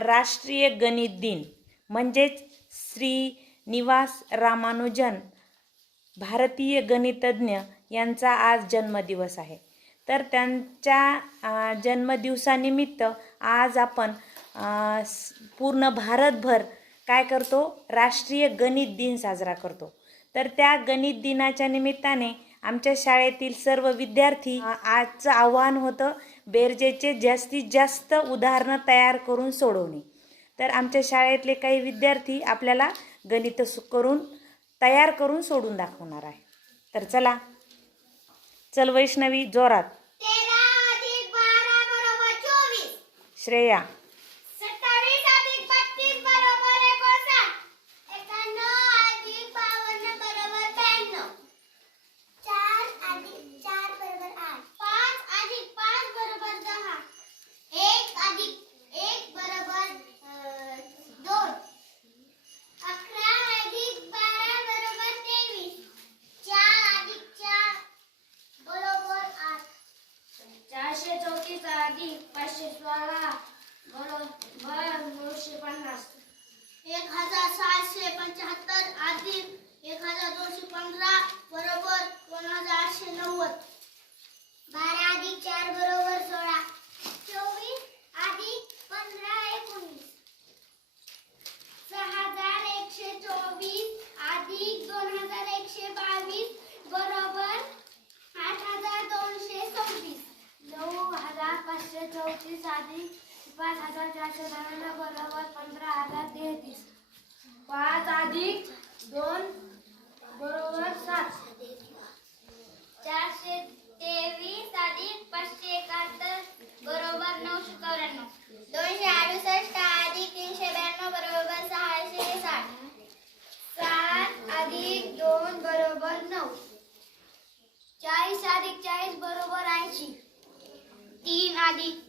राष्ट्रीय गणित दिन म्हणजेच श्री निवास रामानुजन भारतीय गणितज्ञ यांचा आज जन्मदिवस आहे. तर त्यांच्या जन्मदिवसानिमित्त आज आपण पूर्ण भारतभर काय करतो? राष्ट्रीय गणित दिन साजरा करतो. तर त्या गणित दिनाच्या निमित्ताने आमच्या शाळेतील सर्व विद्यार्थी आजचं आव्हान होतं बेरजेचे जास्तीत जास्त उदाहरणं तयार करून सोडवणे. तर आमच्या शाळेतले काही विद्यार्थी आपल्याला गणित सु- करून तयार करून सोडून दाखवणार आहे. तर चला. चल वैष्णवी जोरात. श्रेया सत्तावीस अधिक बत्तीस बरोबर एकोणसाठ एकाण्णव अधिक बावन्न बरोबर ब्याण्णव चार अधिक चार बरोबर आठ पाच अधिक पाच बरोबर दहा एक अधिक एक बरोबर अं, दोन अकरा अधिक बारा बरोबर तेवीस चार अधिक चार बरोबर आठ चारशे चौतीस अधिक पाचशे सोळा बरोबर नऊशे पन्नास. एक हजार सहाशे पंच्याहत्तर अधिक एक हजार दोनशे पंधरा बरोबर दोन हजार आठशे नव्वद बारा अधिक चार बरोबर सोळा चोवीस अधिक पंधरा एकोणीस सहा हजार एकशे चोवीस अधिक दोन हजार एकशे बावीस बरोबर आठ हजार दोनशे सव्वीस नऊ हजार पाचशे आधी अधिक पाच हजार चारशे नव्याण्णव बरोबर पंधरा हजार तेहतीस. पाच अधिक दोन बरोबर सात. चारशे तेवीस अधिक पाचशे एकाहत्तर बरोबर नऊशे चौऱ्याण्णव. दोनशे अडुसष्ट अधिक तीनशे ब्याण्णव बरोबर सहाशे साठ. सात अधिक दोन बरोबर नऊ. चाळीस अधिक चाळीस बरोबर ऐंशी. तीन अधिक